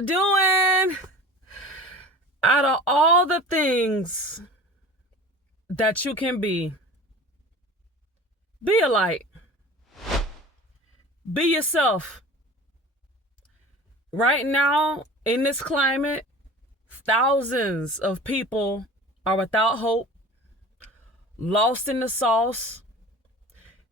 y'all doing? Out of all the things that you can be a light. Be yourself. Right now, in this climate, thousands of people are without hope, lost in the sauce.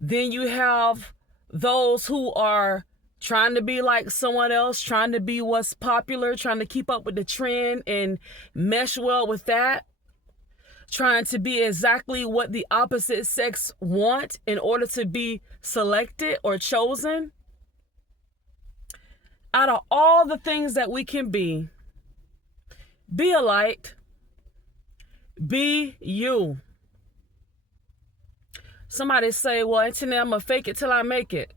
Then you have those who are trying to be like someone else, trying to be what's popular, trying to keep up with the trend and mesh well with that, trying to be exactly what the opposite sex want in order to be selected or chosen. Out of all the things that we can be a light, be you. Somebody say, well, Antoinette, I'm going to fake it till I make it.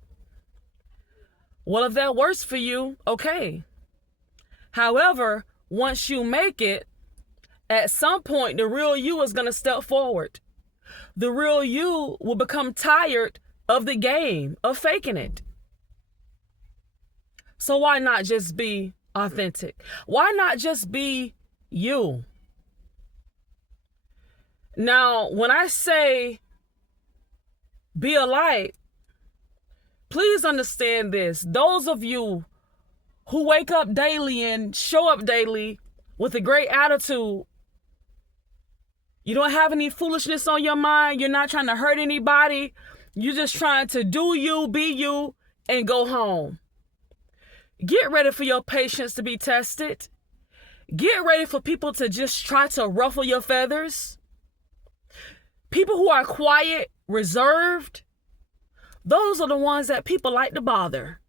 Well, if that works for you, okay. However, once you make it, at some point, the real you is going to step forward. The real you will become tired of the game of faking it. So why not just be authentic? Why not just be you? Now, when I say be a light, please understand this. Those of you who wake up daily and show up daily with a great attitude, you don't have any foolishness on your mind. You're not trying to hurt anybody. You're just trying to do you, be you, and go home. Get ready for your patience to be tested. Get ready for people to just try to ruffle your feathers. People who are quiet, reserved, those are the ones that people like to bother.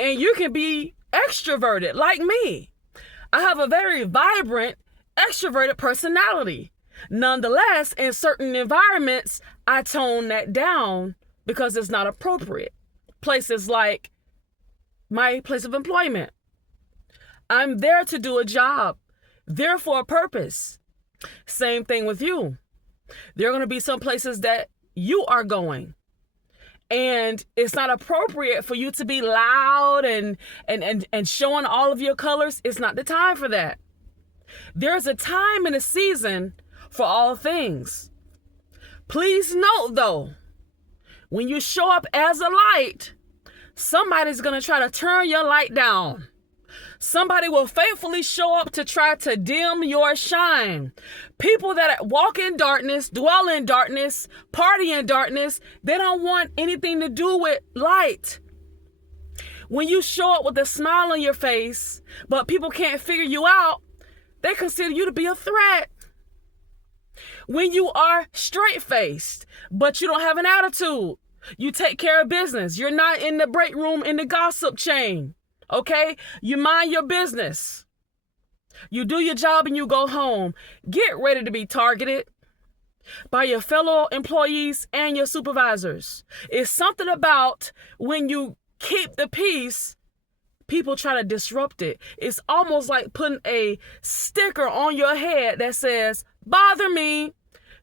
And you can be extroverted like me. I have a very vibrant, extroverted personality. Nonetheless, in certain environments, I tone that down because it's not appropriate. Places like my place of employment. I'm there to do a job, there for a purpose. Same thing with you. There are going to be some places that you are going, and it's not appropriate for you to be loud and showing all of your colors. It's not the time for that. There's a time and a season for all things. Please note, though, when you show up as a light, somebody's going to try to turn your light down. Somebody will faithfully show up to try to dim your shine. People that walk in darkness, dwell in darkness, party in darkness, they don't want anything to do with light. When you show up with a smile on your face, but people can't figure you out, they consider you to be a threat. When you are straight-faced, but you don't have an attitude, you take care of business. You're not in the break room in the gossip chain. Okay? You mind your business. You do your job and you go home. Get ready to be targeted by your fellow employees and your supervisors. It's something about when you keep the peace, people try to disrupt it. It's almost like putting a sticker on your head that says, bother me,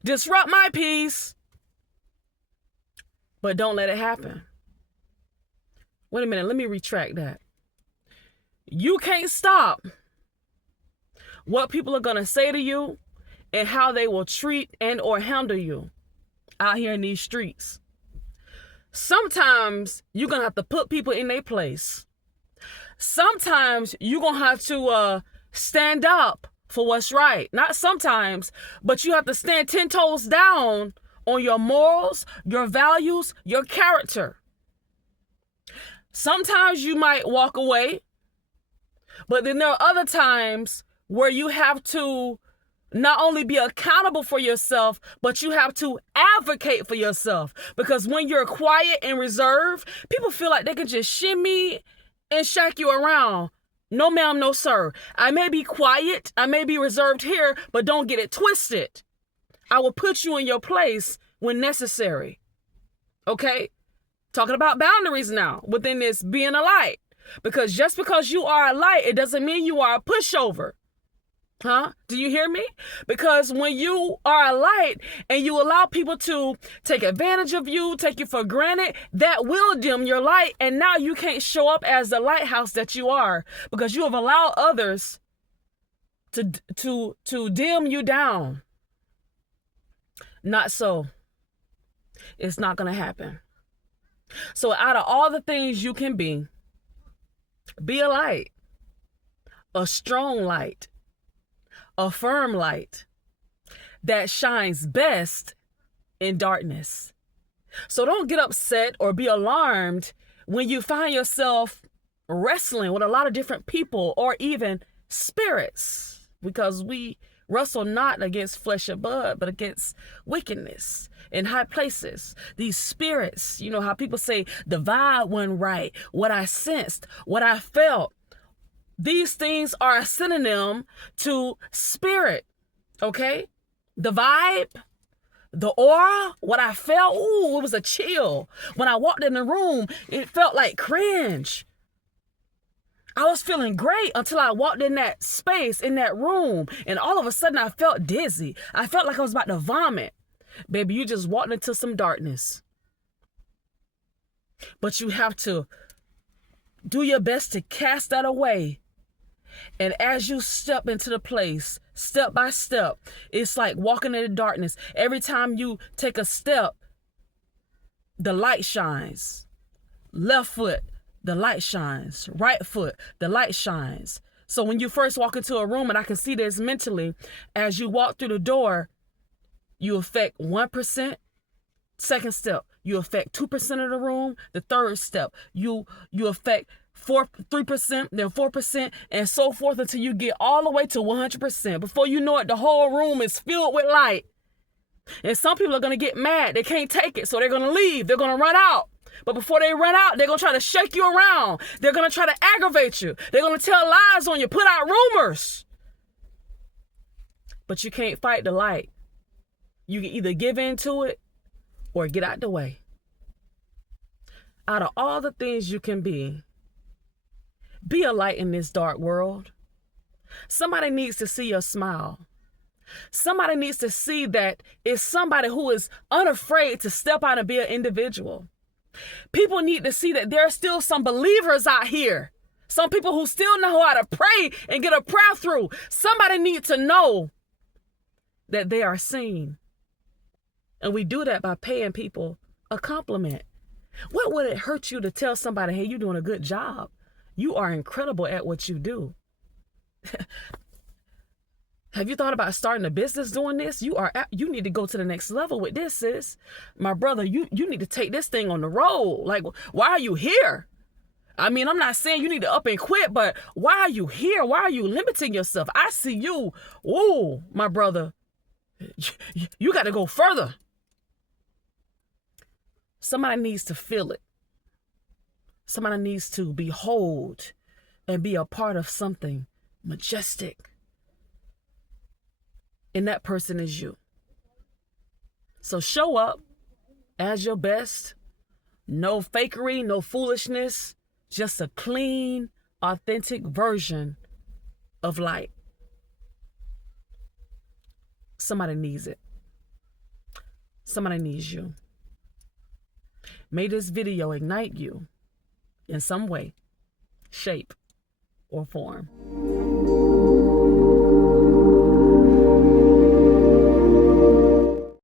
disrupt my peace, but don't let it happen. Wait a minute, let me retract that. You can't stop what people are going to say to you and how they will treat and or handle you out here in these streets. Sometimes you're going to have to put people in their place. Sometimes you're going to have to stand up for what's right. Not sometimes, but you have to stand 10 toes down on your morals, your values, your character. Sometimes you might walk away, but then there are other times where you have to not only be accountable for yourself, but you have to advocate for yourself. Because when you're quiet and reserved, people feel like they can just shimmy and shake you around. No, ma'am, no, sir. I may be quiet, I may be reserved here, but don't get it twisted. I will put you in your place when necessary. Okay? Talking about boundaries now within this being a light. Because just because you are a light, it doesn't mean you are a pushover. Huh? Do you hear me? Because when you are a light and you allow people to take advantage of you, take you for granted, that will dim your light. And now you can't show up as the lighthouse that you are because you have allowed others to dim you down. Not so. It's not going to happen. So out of all the things you can be a light, a strong light, a firm light that shines best in darkness. So don't get upset or be alarmed when you find yourself wrestling with a lot of different people or even spirits, because we wrestle not against flesh and blood, but against wickedness in high places. These spirits, you know how people say the vibe wasn't right, what I sensed, what I felt. These things are a synonym to spirit, okay? The vibe, the aura, what I felt, ooh, it was a chill. When I walked in the room, it felt like cringe. I was feeling great until I walked in that space, in that room, and all of a sudden I felt dizzy. I felt like I was about to vomit. Baby, you just walked into some darkness. But you have to do your best to cast that away. And as you step into the place, step by step, it's like walking in the darkness. Every time you take a step, the light shines. Left foot, the light shines. Right foot, the light shines. So when you first walk into a room, and I can see this mentally, as you walk through the door, you affect 1%. Second step, you affect 2% of the room. The third step, you affect 3%, then 4%, and so forth until you get all the way to 100%. Before you know it, the whole room is filled with light. And some people are going to get mad. They can't take it, so they're going to leave. They're going to run out. But before they run out, they're going to try to shake you around. They're going to try to aggravate you. They're going to tell lies on you, put out rumors. But you can't fight the light. You can either give in to it or get out the way. Out of all the things you can be a light in this dark world. Somebody needs to see your smile. Somebody needs to see that it's somebody who is unafraid to step out and be an individual. People need to see that there are still some believers out here. Some people who still know how to pray and get a prayer through. Somebody needs to know that they are seen. And we do that by paying people a compliment. What would it hurt you to tell somebody, hey, you're doing a good job? You are incredible at what you do. Have you thought about starting a business doing this? You need to go to the next level with this, sis. My brother, you need to take this thing on the road. Like, why are you here? I mean, I'm not saying you need to up and quit, but why are you here? Why are you limiting yourself? I see you. Ooh, my brother, you got to go further. Somebody needs to feel it. Somebody needs to behold and be a part of something majestic. And that person is you. So show up as your best. No fakery, no foolishness. Just a clean, authentic version of light. Somebody needs it. Somebody needs you. May this video ignite you in some way, shape, or form.